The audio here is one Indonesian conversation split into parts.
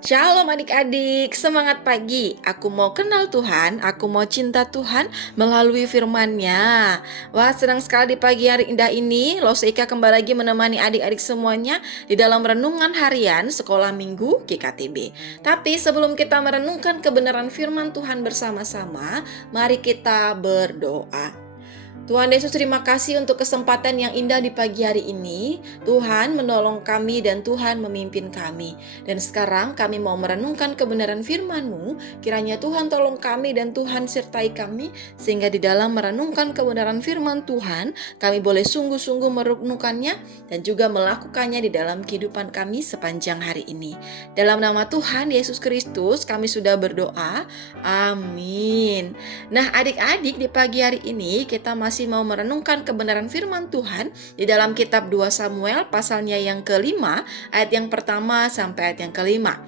Shalom adik-adik, semangat pagi. Aku mau kenal Tuhan, aku mau cinta Tuhan melalui firman-Nya. Wah, senang sekali di pagi hari indah ini. Loseika kembali lagi menemani adik-adik semuanya di dalam renungan harian Sekolah Minggu GKTB. Tapi sebelum kita merenungkan kebenaran firman Tuhan bersama-sama, mari kita berdoa. Tuhan Yesus, terima kasih untuk kesempatan yang indah di pagi hari ini. Tuhan menolong kami dan Tuhan memimpin kami. Dan sekarang kami mau merenungkan kebenaran firman-Mu. Kiranya Tuhan tolong kami dan Tuhan sertai kami, sehingga di dalam merenungkan kebenaran firman Tuhan, kami boleh sungguh-sungguh merenungkannya dan juga melakukannya di dalam kehidupan kami sepanjang hari ini. Dalam nama Tuhan Yesus Kristus kami sudah berdoa. Amin. Nah, adik-adik, di pagi hari ini kita masih mau merenungkan kebenaran firman Tuhan di dalam kitab 2 Samuel pasalnya yang kelima, ayat yang pertama sampai ayat yang kelima.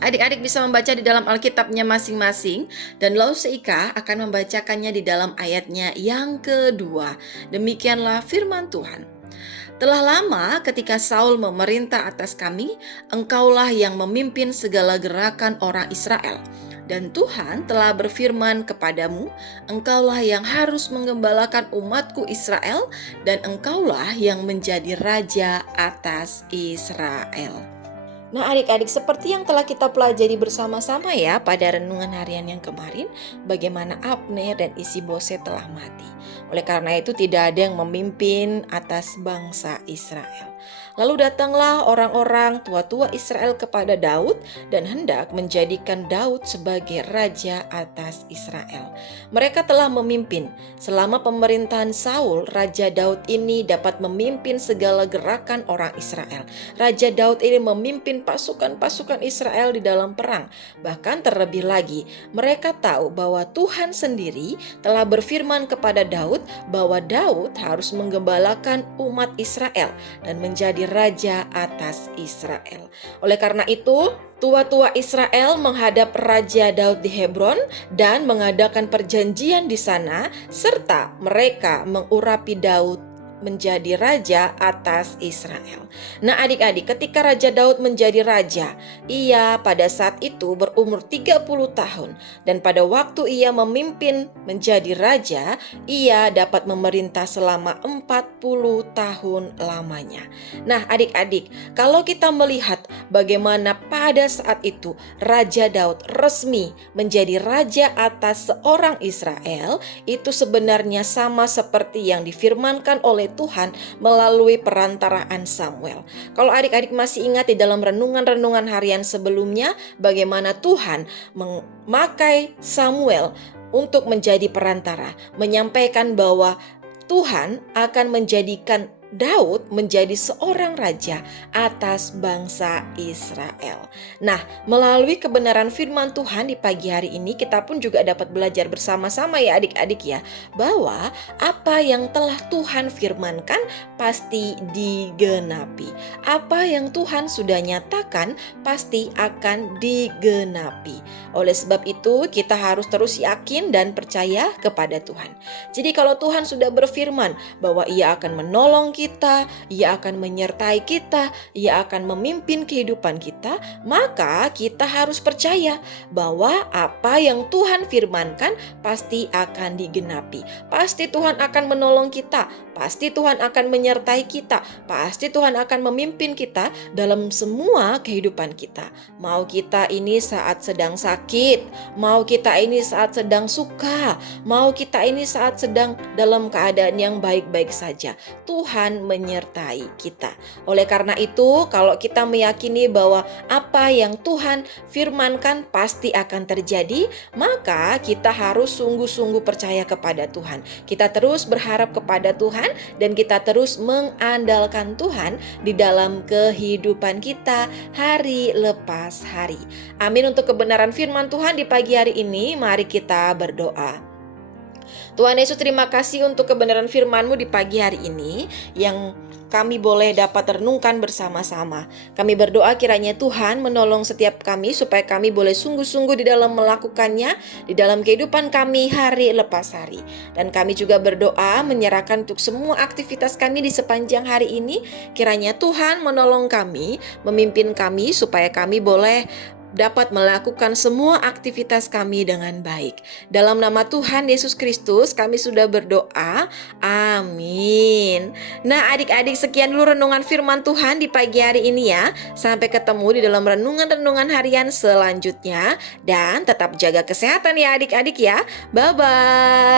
Adik-adik bisa membaca di dalam Alkitabnya masing-masing, dan Lauseika akan membacakannya di dalam ayatnya yang kedua. Demikianlah firman Tuhan. Telah lama ketika Saul memerintah atas kami, engkaulah yang memimpin segala gerakan orang Israel. Dan Tuhan telah berfirman kepadamu, engkaulah yang harus menggembalakan umatku Israel, dan engkaulah yang menjadi raja atas Israel. Nah adik-adik, seperti yang telah kita pelajari bersama-sama ya pada renungan harian yang kemarin, bagaimana Abner dan Isi-Boset telah mati. Oleh karena itu tidak ada yang memimpin atas bangsa Israel. Lalu datanglah orang-orang tua-tua Israel kepada Daud dan hendak menjadikan Daud sebagai raja atas Israel. Mereka telah memimpin. Selama pemerintahan Saul, Raja Daud ini dapat memimpin segala gerakan orang Israel. Raja Daud ini memimpin pasukan-pasukan Israel di dalam perang. Bahkan terlebih lagi, mereka tahu bahwa Tuhan sendiri telah berfirman kepada Daud bahwa Daud harus menggembalakan umat Israel dan menjadi raja atas Israel. Oleh karena itu, tua-tua Israel menghadap Raja Daud di Hebron dan mengadakan perjanjian di sana, serta mereka mengurapi Daud menjadi raja atas Israel. Nah adik-adik, ketika Raja Daud menjadi raja, ia pada saat itu berumur 30 tahun, dan pada waktu ia memimpin menjadi raja, ia dapat memerintah selama 40 tahun lamanya. Nah adik-adik, kalau kita melihat bagaimana pada saat itu Raja Daud resmi menjadi raja atas seorang Israel, itu sebenarnya sama seperti yang difirmankan oleh Tuhan melalui perantaraan Samuel. Kalau adik-adik masih ingat di dalam renungan-renungan harian sebelumnya, bagaimana Tuhan memakai Samuel untuk menjadi perantara, menyampaikan bahwa Tuhan akan menjadikan Daud menjadi seorang raja atas bangsa Israel. Nah, melalui kebenaran firman Tuhan di pagi hari ini, kita pun juga dapat belajar bersama-sama ya adik-adik ya, bahwa apa yang telah Tuhan firmankan pasti digenapi. Apa yang Tuhan sudah nyatakan pasti akan digenapi. Oleh sebab itu, kita harus terus yakin dan percaya kepada Tuhan. Jadi kalau Tuhan sudah berfirman bahwa Ia akan menolong kita, Ia akan menyertai kita, Ia akan memimpin kehidupan kita, maka kita harus percaya bahwa apa yang Tuhan firmankan pasti akan digenapi. Pasti Tuhan akan menolong kita, pasti Tuhan akan menyertai kita, pasti Tuhan akan memimpin kita dalam semua kehidupan kita. Mau kita ini saat sedang sakit, mau kita ini saat sedang suka, mau kita ini saat sedang dalam keadaan yang baik-baik saja, Tuhan menyertai kita. Oleh karena itu, kalau kita meyakini bahwa apa yang Tuhan firmankan pasti akan terjadi, maka kita harus sungguh-sungguh percaya kepada Tuhan. Kita terus berharap kepada Tuhan dan kita terus mengandalkan Tuhan di dalam kehidupan kita hari lepas hari. Amin. Untuk kebenaran firman Tuhan di pagi hari ini, mari kita berdoa. Tuhan Yesus, terima kasih untuk kebenaran firman-Mu di pagi hari ini yang kami boleh dapat renungkan bersama-sama. Kami berdoa kiranya Tuhan menolong setiap kami supaya kami boleh sungguh-sungguh di dalam melakukannya di dalam kehidupan kami hari lepas hari. Dan kami juga berdoa menyerahkan untuk semua aktivitas kami di sepanjang hari ini. Kiranya Tuhan menolong kami, memimpin kami supaya kami boleh dapat melakukan semua aktivitas kami dengan baik. Dalam nama Tuhan Yesus Kristus kami sudah berdoa. Amin. Nah, adik-adik, sekian dulu renungan firman Tuhan di pagi hari ini ya. Sampai ketemu di dalam renungan-renungan harian selanjutnya. Dan tetap jaga kesehatan ya adik-adik ya. Bye-bye.